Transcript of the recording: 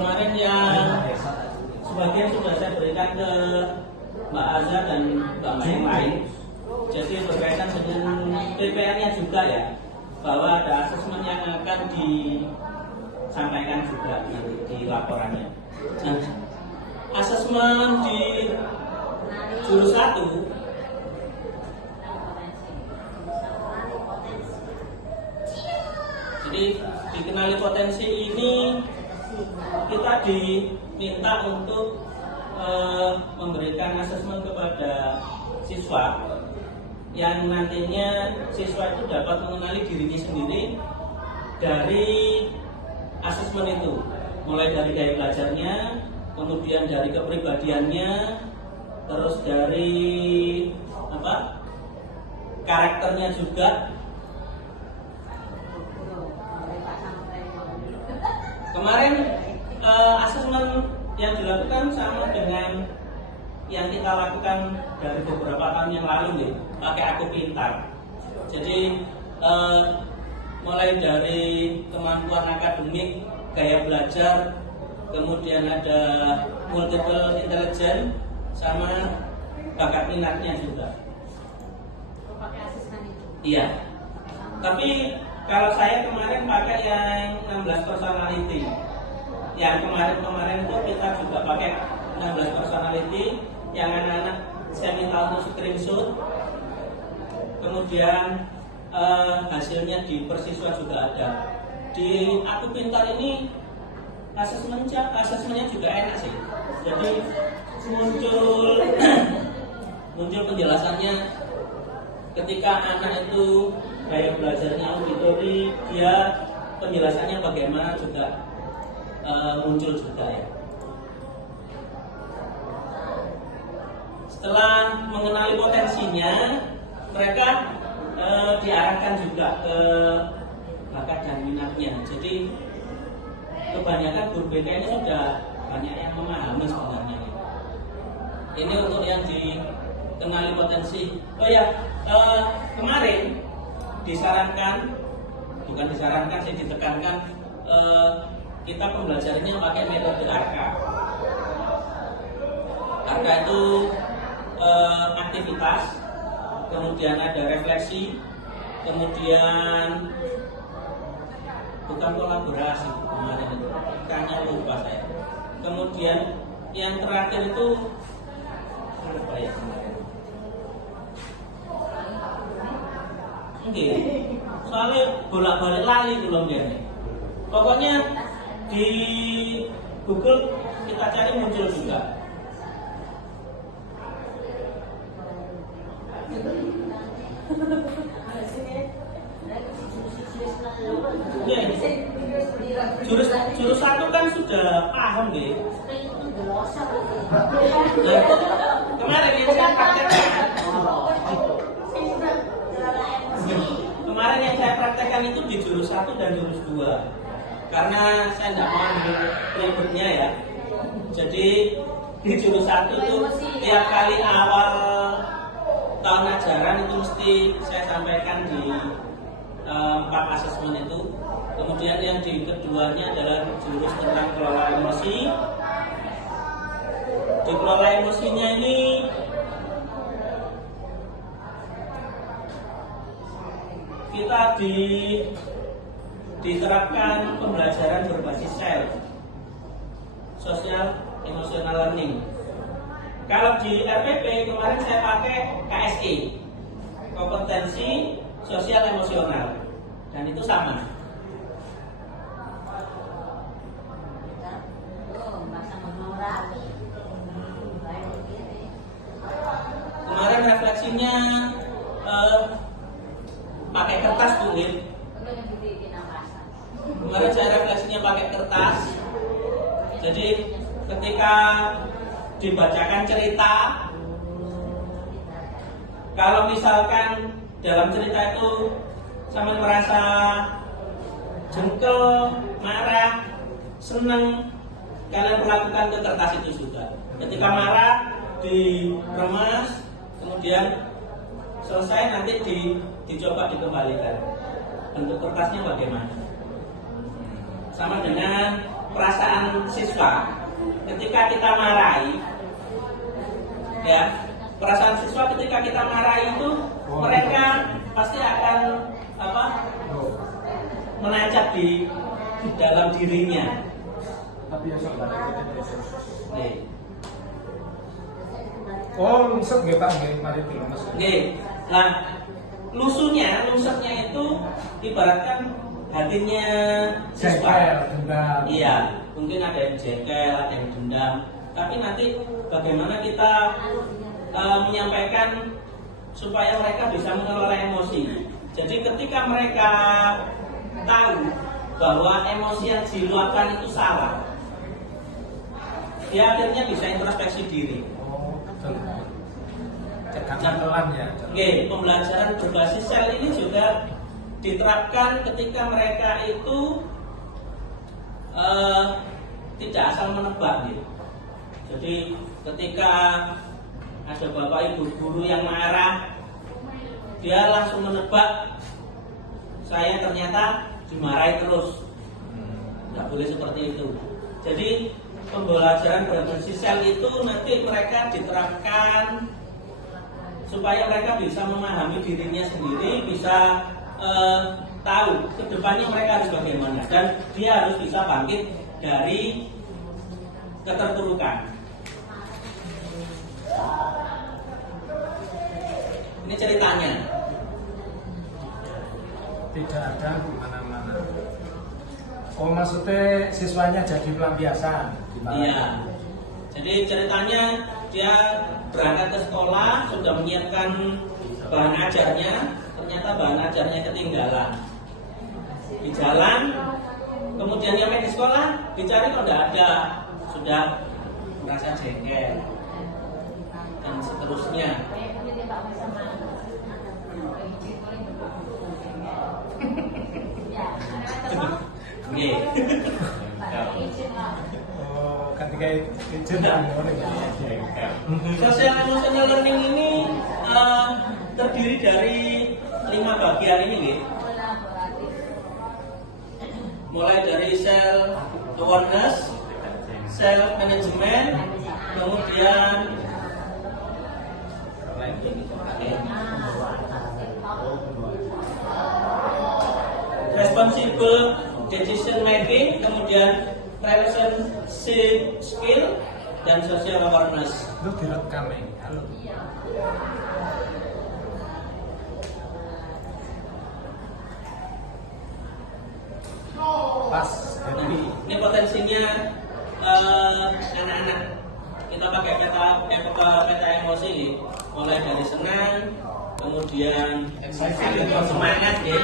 kemarin yang sebagian sudah saya berikan ke Mbak Aza dan Mbak yang lain. Jadi berkaitan dengan PPR-nya juga ya, bahwa ada asesmen yang akan disampaikan juga nanti di laporannya. Nah, asesmen di jurus 1 jadi dikenali potensi ini kita diminta untuk memberikan asesmen kepada siswa yang nantinya siswa itu dapat mengenali dirinya sendiri dari asesmen itu, mulai dari gaya belajarnya, kemudian dari kepribadiannya, terus dari karakternya juga. Kemarin asesmen yang dilakukan sama dengan yang kita lakukan dari beberapa tahun yang lalu nih, pakai Aku Pintar. Jadi mulai dari kemampuan akademik, gaya belajar, kemudian ada multiple intelligence, sama bakat minatnya juga. Pakai asesmen itu? Iya. Tapi kalau saya kemarin pakai yang 16 personality. Yang kemarin itu kita juga pakai 16 personality. Yang anak-anak saya minta untuk screenshot. Kemudian hasilnya di Persiswa juga ada. Di Aku Pintar ini asesmennya juga enak sih. Jadi muncul penjelasannya ketika anak itu gaya belajarnya auditori, dia penjelasannya bagaimana juga muncul juga ya. Setelah mengenali potensinya, mereka diarahkan juga ke bakat dan minatnya. Jadi kebanyakan guru BK ini sudah banyak yang memahami sebenarnya. Ini untuk yang dikenali potensi. Oh ya, kemarin bukan disarankan sih, ditekankan kita pembelajarannya pakai metode ARKA. ARKA itu aktivitas, kemudian ada refleksi, kemudian bukan kolaborasi kemarin itu, kayaknya lupa saya. Kemudian yang terakhir itu apa ya kemarin? Soalnya bolak-balik lali belum ya. Pokoknya di Google kita cari muncul juga. Jurus 1 kan sudah paham deh. Kemarin yang saya praktekkan. Kemarin yang saya praktekkan itu di jurus 1 dan jurus 2. Karena saya tidak mau ambil ribetnya ya. Jadi di jurus 1 itu tiap kali awal tahun ajaran itu mesti saya sampaikan di 4 asesmen itu. Kemudian yang di keduanya adalah jurus tentang kelola emosi. Di kelola emosinya ini kita diterapkan pembelajaran berbasis self, social emotional learning. Kalau di RPP kemarin saya pakai KSE, kompetensi sosial emosional, dan itu sama. Kemarin refleksinya pakai kertas Bu Lin. Kemarin saya refleksinya pakai kertas. Jadi ketika dibacakan cerita, kalau misalkan dalam cerita itu sama merasa jengkel, marah, senang, kalian perlakukan ke kertas itu juga. Ketika marah diremas, kemudian selesai nanti dicoba dikembalikan. Bentuk kertasnya bagaimana? Sama dengan perasaan siswa ketika kita marahi, ya, perasaan siswa ketika kita marahi itu mereka pasti akan menancap di dalam dirinya. Nih. Oh, lusuk nggih Pak, nggih mari Mas. Nih. Nah, lusuknya itu ibaratkan hatinya siswa. Dendam. Iya, mungkin ada yang jengkel, ada yang dendam. Tapi nanti bagaimana kita menyampaikan supaya mereka bisa mengelola emosi. Jadi ketika mereka tahu bahwa emosi yang diluapkan itu salah, dia akhirnya bisa introspeksi diri. Oh, betul. Cegah pelan ya. Oke, pembelajaran berbasis sel ini juga diterapkan ketika mereka itu tidak asal menebak gitu. Jadi ketika ada bapak ibu guru yang marah, dia langsung menebak saya ternyata dimarahi terus. Tidak boleh seperti itu. Jadi pembelajaran berbasis sel itu nanti mereka diterapkan supaya mereka bisa memahami dirinya sendiri, bisa tahu kedepannya mereka harus bagaimana, dan dia harus bisa bangkit dari keterpurukan. Ini ceritanya. Tidak ada di mana-mana. Oh, maksudnya siswanya jadi pelampiasan. Iya. Jadi ceritanya dia berangkat ke sekolah, sudah menyiapkan bahan ajarnya, ternyata bahan ajarnya ketinggalan di jalan. Kemudian nyampe di sekolah, dicari kok tidak ada, sudah merasa jengkel dan seterusnya. Oke. Oh, ketika izin dan Social emotional learning ini terdiri dari 5 bagian ini, nih. Mulai dari self awareness, self management, kemudian responsible decision making, kemudian relationship skill, dan social awareness. Lu direkam ya. Halo. Pas. Jadi Ini potensinya anak-anak. Kita pakai peta emosi nih. Mulai dari senang, kemudian semangat ya.